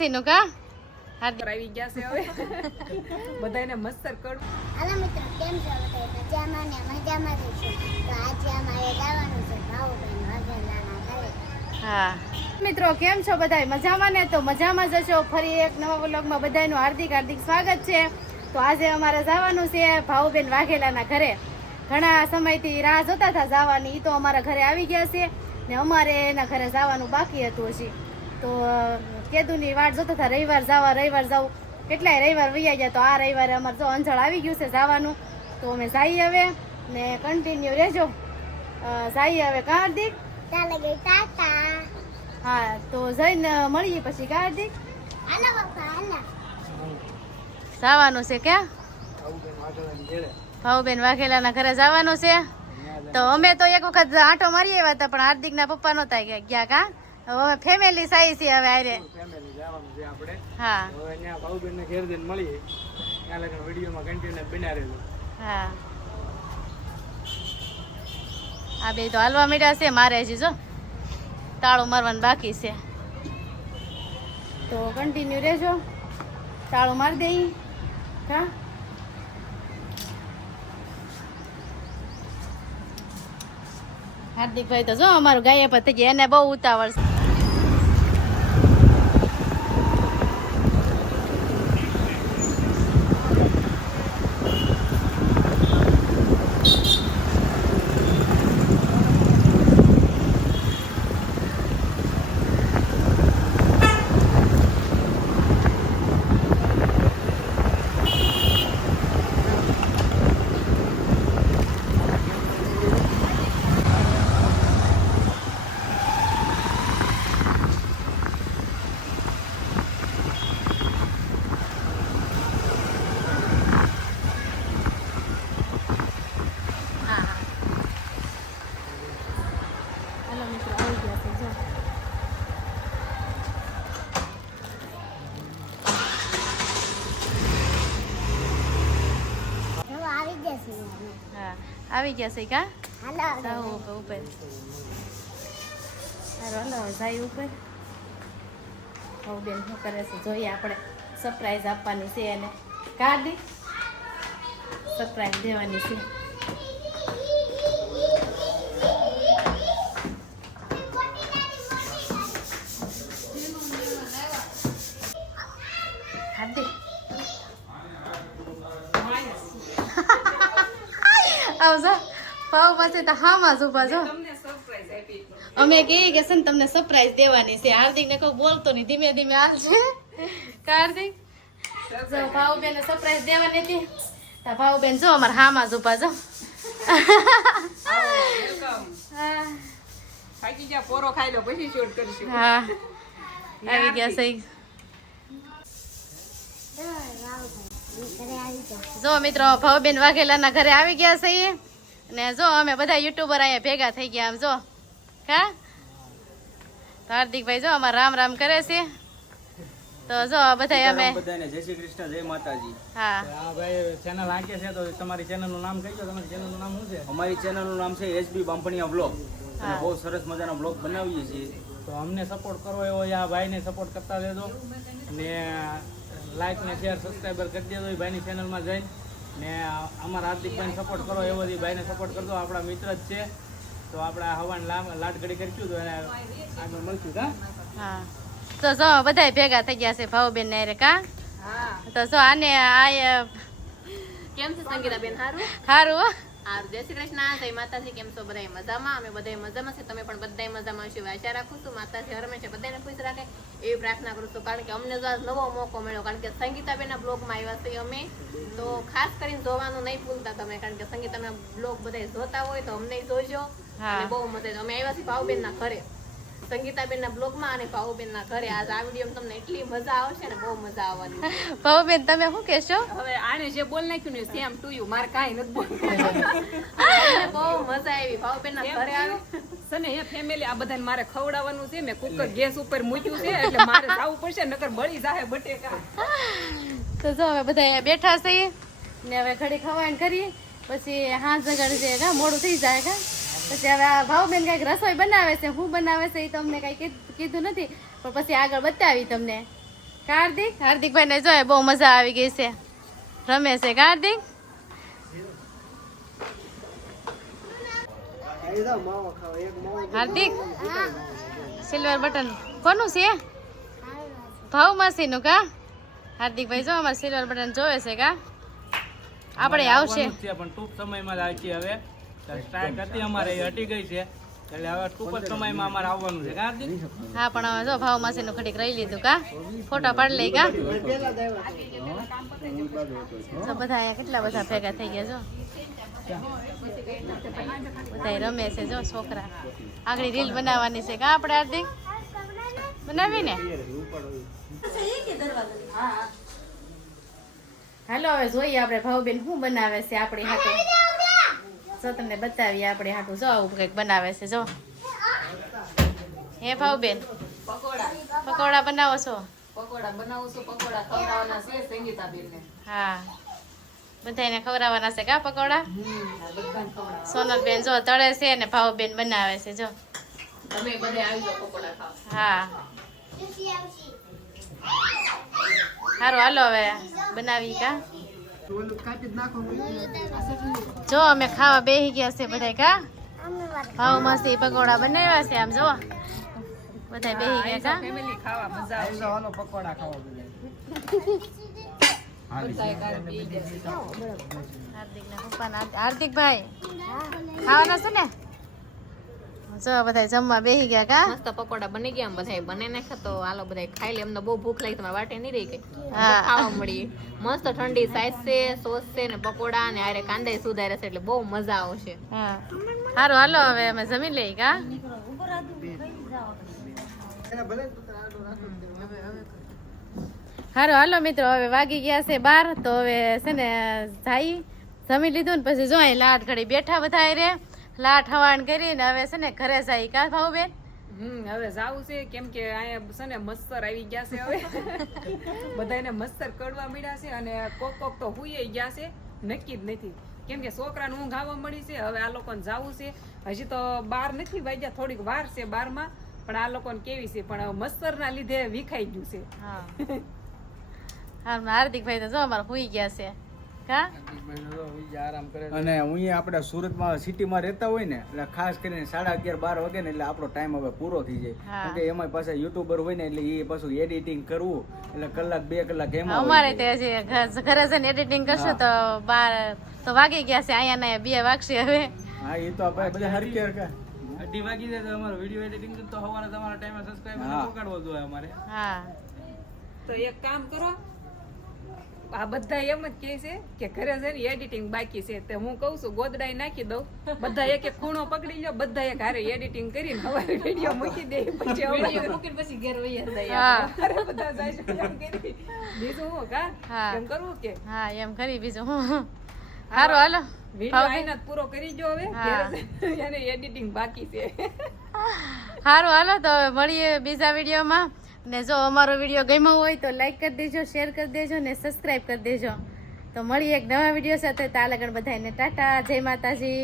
માસીનું કા? આવી ગયા છે હવે. બધાને મસ્તર કરું. હાલો મિત્રો કેમ છો બધા મજામાં ને મજામાં જ તો આજે અમારે જવાનું છે ભાવુબેન વાઘેલાના ઘરે. હા. મિત્રો કેમ છો બધા મજામાં ને? તો મજામાં જ છો ફરી એક નવા વ્લોગમાં બધાનું હાર્દિક હાર્દિક સ્વાગત છે. તો આજે અમારે જવાનું છે ભાવુબેન વાઘેલાના ઘરે. ઘણા સમયથી રાહ જોતા હતા જવાની. એ તો અમારા ઘરે આવી ગયા છે ને અમારે એના ઘરે જવાનું બાકી હતું હજી. તો કેદુની વાટ જોતા હતા રવિવાર જવા રવિવાર જવું. કેટલાય રવિવાર વૈયા ગયા તો આ રવિવારે અમારે જો અંજળ આવી ગયું છે જવાનું. તો અમે જઈએ હવે ને કન્ટિન્યુ રહેજો. જઈએ હવે કા હાર્દિક? ચાલે ગઈ ટાટા. હા તો જઈને મળીએ પછી કા હાર્દિક? હાલો જવાનું છે ક્યાં? ભાઉબેન વાઘેલાના ઘરે. જવાનું છે? તો અમે તો એક વખત આંટો મારી આવ્યા હતા પણ હાર્દિકના પપ્પા નહોતા ગયા. ગયા કા? હવે ફેમિલી સાઈ છે હવે આરે ફેમિલી જવાનું છે આપણે. હા. હવે અહીંયા ભાઉબેનને ઘેર જઈને મળીએ. ત્યાં લગન વિડીયોમાં કન્ટિન્યુ બન્યા રહેજો હા. આ બે તો હાલવા મીડા છે મારે હજી જો. તાળું મારવાનું બાકી છે. તો કન્ટિન્યુ રહેજો. તાળું મારી દઈ હા. હાર્દિકભાઈ તો જો અમારું ગાય પર થઈ ગયા. એને બહુ ઉતાવળ છે. હા. આવી ગયા છે કા? હાલો ઉપર ઉપર. હાલો જાય ઉપર. બેન શું કરે છે? જોઈએ આપણે સરપ્રાઈઝ આપવાની છે એને. કાઢી. સરપ્રાઈઝ દેવાની છે. પાસે તો હામાં જ ઊભા છો અમે કહીએ કે છે ને તમને સરપ્રાઈઝ દેવાની છે. હાર્દિક ને કોઈ બોલતો નહીં ધીમે ધીમે હાલશે કાર્તિક જો ભાવબેન ને સરપ્રાઈઝ દેવાની હતી. તા ભાવબેન જો અમારે હામાં જ ઊભા છો હા. આવી ગયા જાઓ જો મિત્રો ભાવબેન વાઘેલાના ઘરે આવી ગયા છે ઈ. અને જો અમે બધા યુટ્યુબર અહીંયા ભેગા થઈ ગયા આમ જો. કા તો હાર્દિકભાઈ જો અમારે રામ રામ કરે છે. તો જો બધા અમે બધાને જય શ્રી કૃષ્ણ જય માતાજી. હા. હા ભાઈ ચેનલ આંકે છે તો તમારી ચેનલનું નામ કહીજો તમારી ચેનલનું નામ શું છે? અમારી ચેનલનું નામ છે એચબી બાંભણિયા બ્લોગ હા. અને બહુ સરસ મજાનો બ્લોગ બનાવીએ છીએ. તો અમને સપોર્ટ કરવો એવો આ ભાઈને સપોર્ટ કરતા દેજો ને લાઈક ને શેર સબસ્ક્રાઈબર કરી દેજો એ ભાઈની ચેનલમાં જઈને. ને અમારા હાર્દિકભાઈને સપોર્ટ કરો એવો બધી ભાઈને સપોર્ટ કરજો. આપણા મિત્ર જ છે. તો આપણે હવાન લાટ ઘડી કરીશું તો એને આગળ મળશું હા હા. તો જો બધા ભેગા થઈ ગયા છે ભાવબેન ને કા? તો જો આને આ કેમ છે સંગીતાબેન સારું સારું હો. સારું જય શ્રી કૃષ્ણ. જય માતાજી કેમ છો? બધા મજામાં? અમે બધા મજામાં છે તમે પણ બધા મજામાં છો આશા રાખું છું. માતાજી હરમેશા બધાને ખુશ રાખે. એવી પ્રાર્થના કરું છું. કારણ કે અમને જો આજ નવો મોકો મળ્યો. કારણ કે સંગીતાબેનના બ્લોગમાં આવ્યા છે અમે. તો ખાસ કરીને જોવાનું નહીં ભૂલતા તમે. કારણ કે સંગીતાના બ્લોગ બધા જોતા હોય તો અમને જોજો. બહુ મજા. અમે આવ્યા છીએ ભાવબેનના ઘરે. સંગીતાબેનના બ્લોગમાં અને ભાવબેનના ઘરે. આજ આ વીડિયો તમને એટલી મજા આવશે ને બહુ મજા આવવાની. છે. તમે શું કહેશો? હવે આને જે બોલ નાખ્યું ને સેમ ટુ યુ મારે કાંઈ નથી બોલ બહુ મજા આવી. ભાવબેનના ઘરે આવે. સને એ ફેમિલી આ બધાને મારે ખવડાવવાનું છે. મેં કુકર ગેસ ઉપર મૂક્યું છે એટલે મારે જવું પડશે નકર બળી જાય બટેકા. તો જો હવે બધા બેઠા છીએ ને હવે ઘડી ખવાણ કરીએ પછી હાથ જગાડી જાય મોડું થઈ જાય કા? પછી હવે આ ભાવબેન કંઈક રસોઈ બનાવે છે શું બનાવે છે એ તમને કઈ કીધું નથી. પણ પછી આગળ બતાવી તમને. કાર્તિક હાર્દિકભાઈને ને જો બહુ મજા આવી ગઈ છે. રમે છે કાર્તિક હાર્દિક? Silver button. કોનું છે? ભાવ માસીનું કા? હાર્દિકભાઈ જો અમારે સિલ્વર બટન જોવે છે કા? આપણે આવશે. પણ ટૂંક સમયમાં જ આવશે હવે. સ્ટ્રાઇક હા, પણ હવે જો ભાવ માસીનું ઘડીક રહી લીધું કા? ફોટા પાડી લઈ કા? તો બધા કેટલા બધા ભેગા થઈ ગયા જો બધા રમે છે જો છોકરા. આગળ રીલ બનાવવાની છે કા આપણે હાર્દિક? બનાવી ને? હાલો, હવે જોઈએ આપણે ભાવબેન શું બનાવે છે આપણી હાટું જો તમને બતાવીએ આપણે હાટું જો આવું કંઈક બનાવે છે જો. હે ભાવબેન પકોડા બનાવો છો? પકોડા બનાવો છો પકોડા ખવડાવવાના છે સંગીતાબેનને. હા. બધાને ખવડાવવાના છે કા પકોડા? સોનલબેન જો તળે છે ને ભાવબેન બનાવે છે જો. તમે બધે આવી જાઓ પકોડા ખાવા. હા. સારું હાલો હવે બનાવી કા? જો, અમે ખાવા બેસી ગયા છે બધા કા? ભાવ મસ્તી પકોડા બનાવ્યા છે આમ, જો. બધા બેસી ગયા, કા? પકોડા ખાવા પપ્પાના હાર્દિકભાઈ, ખાવાના છે ને? જો બધા જમવા બેસી ગયા કા? મસ્ત પકોડા બની ગયા બધા બને નાખ્યા તો હાલો બધા ખાઈ લે. એમને બહુ ભૂખ લાગી તમારે વાટે નહીં રહી ગઈ. ખાવા મળી મસ્ત ઠંડી સાઈઝ છે સોસ છે ને પકોડા ને આરે કાંદા સુધારે છે એટલે બહુ મજા આવશે. સારું હાલો હવે અમે જમી લઈ કા? સારું હાલો મિત્રો હવે વાગી ગયા છે બાર. તો હવે છે ને જાય જમી લીધું ને પછી જો અહીં લાટ ઘડી બેઠા બધા રે. લાટ હવાણ કરીને હવે છે ને ઘરે જાય કા ભાવ બેન હમ હવે જાવું છે કેમ કે અહીંયા છે ને મસ્તર આવી ગયા છે હવે. બધાને મસ્તર કડવા મળ્યા છે અને કોક કોક તો હુઈ ગયા છે નક્કી જ નથી. કેમ કે છોકરાને ઊંઘ આવવા મળી છે હવે આ લોકોને જાવું છે. હજી તો બાર નથી વાગ્યા થોડીક વાર છે બારમાં પણ આ લોકોને કેવી છે પણ મસ્તરના લીધે વિખાઈ ગયું છે. હા હાર્દિકભાઈ તો જો અમારે હુઈ ગયા છે. અને અહીંયા આપણે સુરતમાં સિટીમાં રહેતા હોય ને એટલે ખાસ કરીને સાડા અગિયાર બાર વાગે ને એટલે આપણો ટાઈમ હવે પૂરો થઈ જાય. કારણ કે એમાં પાછા યુટ્યુબર હોય ને એટલે એ પાછું એડિટિંગ કરવું એટલે કલાક બે કલાક એમાં અમારે તે. ઘરે જઈને એડિટિંગ કરશું તો બાર તો વાગી ગયા છે અહીંયા ને બે વાગશે હવે. હા એ તો આપણે બધા હરકે હરકા અઢી વાગી જાય તો અમારો વીડિયો એડિટિંગ તો સવારે તમારા ટાઈમે સબસ્ક્રાઇબ હા. પકડવો જોઈએ અમારે. હા. તો એક કામ કરો આ બધા એમ જ કહે છે કે ઘરે છે ને એડિટિંગ બાકી છે. તે હું કહું છું ગોદડાઈ નાખી દઉં. બધા એક એક ખૂણો પકડી લો બધા એક હારે એડિટિંગ કરીને હવે વીડિયો મૂકી દે પછી હવે મૂકીને પછી ઘેર વહી જાય. હા. બધા જાય. બીજું હું કા? હા. એમ કરવું કે? હા એમ કરી બીજું હું. હારો હાલો. વીડિયો આઈને પૂરો કરી જો હવે. હા. એને એડિટિંગ બાકી છે. સારું હાલો તો હવે મળીએ બીજા વિડીયોમાં ને જો અમારો વીડિયો ગમ્યો હોય તો લાઈક કરી દેજો શેર કરી દેજો ને સબસ્ક્રાઈબ કરી દેજો. તો મળીએ એક નવા વીડિયો સાથે. તાલ આગળ બધાને ટાટા, જય માતાજી.